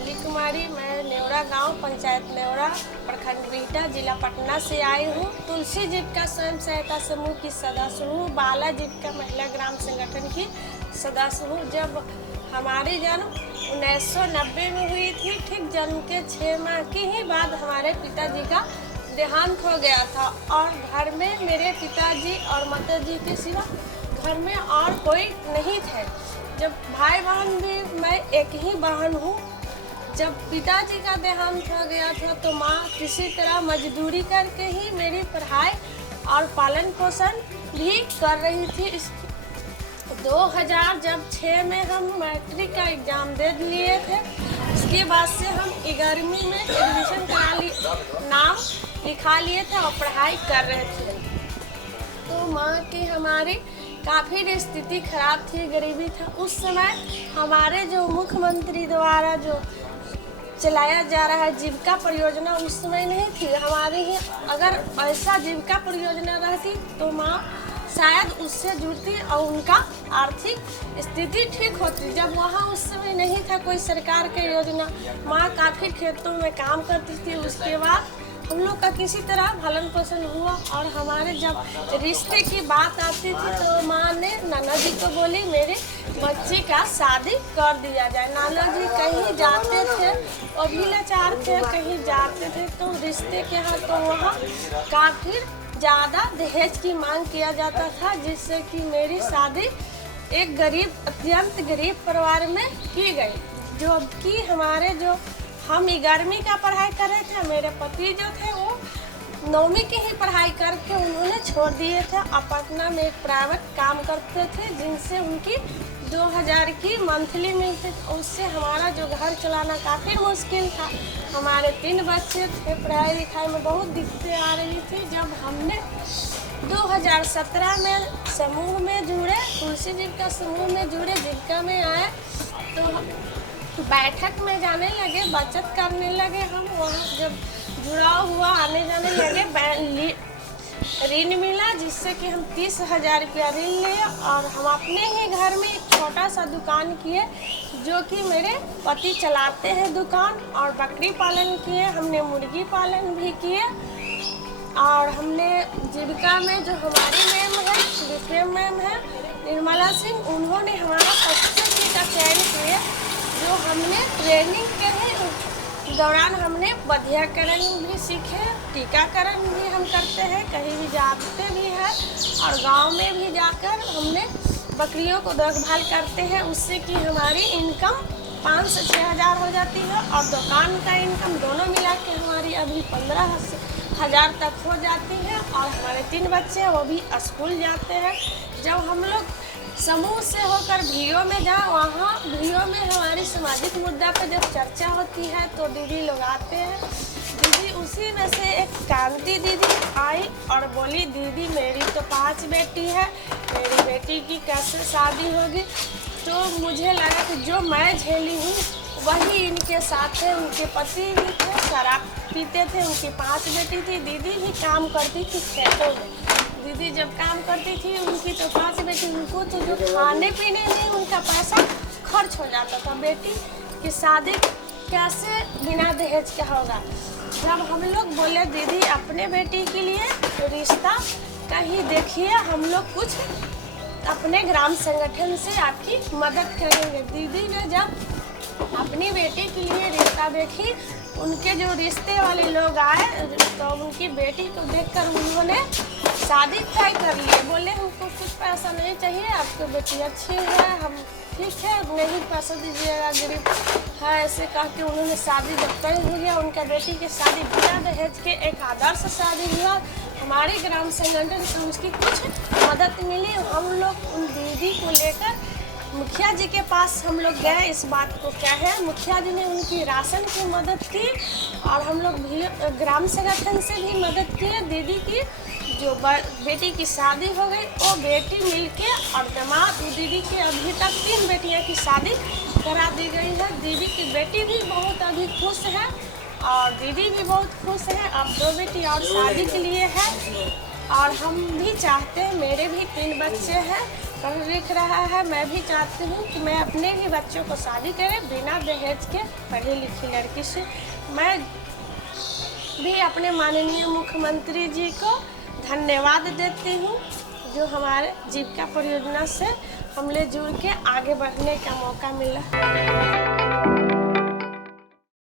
Lovely कुमारी। मैं नेवरा गांव, पंचायत नेवरा, प्रखंड बिहटा, जिला पटना से आई हूँ। तुलसी जीविका स्वयं सहायता समूह की सदस्य हूँ। बाला जीविका महिला ग्राम संगठन की सदस्य हूँ। जब हमारी जन्म 1990 में हुई थी, ठीक जन्म के 6 माह की ही बाद हमारे पिताजी का देहांत हो गया था और घर में मेरे पिताजी और माताजी के सिवा घर में और कोई नहीं थे। जब भाई बहन भी, मैं एक ही बहन हूँ। जब पिताजी का देहांत हो गया था तो माँ किसी तरह मजदूरी करके ही मेरी पढ़ाई और पालन पोषण भी कर रही थी। 2006 में हम मैट्रिक का एग्ज़ाम दे लिए थे। उसके बाद से हम 11वीं में एडमिशन नाम लिखा लिए थे और पढ़ाई कर रहे थे। तो माँ की हमारी काफ़ी स्थिति खराब थी, गरीबी था। उस समय हमारे जो मुख्यमंत्री द्वारा जो चलाया जा रहा है जीविका परियोजना, उस समय नहीं थी हमारे ही। अगर ऐसा जीविका परियोजना रहती तो माँ शायद उससे जुड़ती और उनका आर्थिक स्थिति ठीक होती। जब वहाँ उस समय नहीं था कोई सरकार की योजना, माँ काफ़ी खेतों में काम करती थी। उसके बाद हम लोग का किसी तरह भरण पोषण हुआ और हमारे जब रिश्ते की बात आती थी तो माँ ने नाना जी को बोली मेरे बच्चे का शादी कर दिया जाए। नाना जी कहीं जाते थे, वो भी लाचार थे, कहीं जाते थे तो रिश्ते के यहाँ तो वहाँ काफ़ी ज़्यादा दहेज की मांग किया जाता था, जिससे कि मेरी शादी एक गरीब, अत्यंत गरीब परिवार में की गई। जो कि हमारे जो हम 11वीं का पढ़ाई कर रहे थे, मेरे पति जो थे वो 9वीं की ही पढ़ाई करके उन्होंने छोड़ दिए थे और पटना में एक प्राइवेट काम करते थे, जिनसे उनकी 2000 की मंथली मिलती। उससे हमारा जो घर चलाना काफ़ी मुश्किल था। हमारे 3 बच्चे थे, पढ़ाई लिखाई में बहुत दिक्कतें आ रही थी। जब हमने 2017 में समूह में जुड़े, तुलसी जीविका समूह में जुड़े, जीविका में आए तो बैठक में जाने लगे, बचत करने लगे। हम वहाँ जब जुड़ाव हुआ, आने जाने लगे, ऋण मिला, जिससे कि हम 30,000 रुपया ऋण लिए और हम अपने ही घर में एक छोटा सा दुकान किए, जो कि मेरे पति चलाते हैं दुकान। और बकरी पालन किए, हमने मुर्गी पालन भी किए। और हमने जीविका में जो हमारी मैम है, बीपीएम मैम है निर्मला सिंह, उन्होंने हमारा 25 का चयन किए। जो हमने ट्रेनिंग के ही दौरान हमने बधियाकरण भी सीखे, टीकाकरण भी हम करते हैं, कहीं भी जाते भी हैं और गांव में भी जाकर हमने बकरियों को देखभाल करते हैं। उससे कि हमारी इनकम 5 से 6 हज़ार हो जाती है और दुकान का इनकम दोनों मिला के हमारी अभी 15,000 तक हो जाती है। और हमारे 3 बच्चे हैं, वो भी स्कूल जाते हैं। जब हम लोग समूह से होकर वीओ में जाए, वहाँ वीओ में हमारी सामाजिक मुद्दा पर जब चर्चा होती है तो दीदी लोग आते हैं। दीदी उसी में से एक कांति दीदी आई और बोली दीदी मेरी तो 5 बेटी है, मेरी बेटी की कैसे शादी होगी। तो मुझे लगा कि जो मैं झेली हूँ वही इनके साथ है। उनके पति भी थे, शराब पीते थे, उनकी 5 बेटी थी। दीदी भी काम करती थी खेतों में। दीदी जब काम करती थी, उनकी तो 5 बेटी, उनको तो जो खाने पीने में उनका पैसा खर्च हो जाता था। बेटी की शादी कैसे बिना दहेज के होगा। जब हम लोग बोले दीदी अपने बेटी के लिए रिश्ता कहीं देखिए, हम लोग कुछ अपने ग्राम संगठन से आपकी मदद करेंगे। दीदी ने जब अपनी बेटी के लिए रिश्ता देखी, उनके जो रिश्ते वाले लोग आए तो उनकी बेटी को देखकर उन्होंने शादी तय कर लिए। बोले हमको कुछ पैसा नहीं चाहिए, आपकी बेटी अच्छी है, हम ठीक है, नहीं पैसा दीजिएगा, गरीब है, ऐसे कह के उन्होंने शादी जब तय हो गया, उनका बेटी की शादी बिना दहेज के एक आदर्श शादी हुआ। हमारे ग्राम संगठन से उसकी कुछ मदद मिली। हम लोग उन दीदी को लेकर मुखिया जी के पास हम लोग गए, इस बात को कहे। मुखिया जी ने उनकी राशन की मदद की और हम लोग भी ग्राम संगठन से भी मदद की। दीदी की जो बेटी की शादी हो गई, वो बेटी मिलके और दामाद दीदी की अभी तक 3 बेटियां की शादी करा दी गई है। दीदी की बेटी भी बहुत अभी खुश है और दीदी भी बहुत खुश है। अब 2 बेटी और शादी के लिए है और हम भी चाहते हैं, मेरे भी 3 बच्चे हैं, और लिख रहा है, मैं भी चाहती हूँ कि मैं अपने ही बच्चों को शादी करें बिना दहेज के, पढ़ी लिखी लड़की से। मैं भी अपने माननीय मुख्यमंत्री जी को धन्यवाद देती हूँ, जो हमारे जीविका परियोजना से हमले जुड़ के आगे बढ़ने का मौका मिला।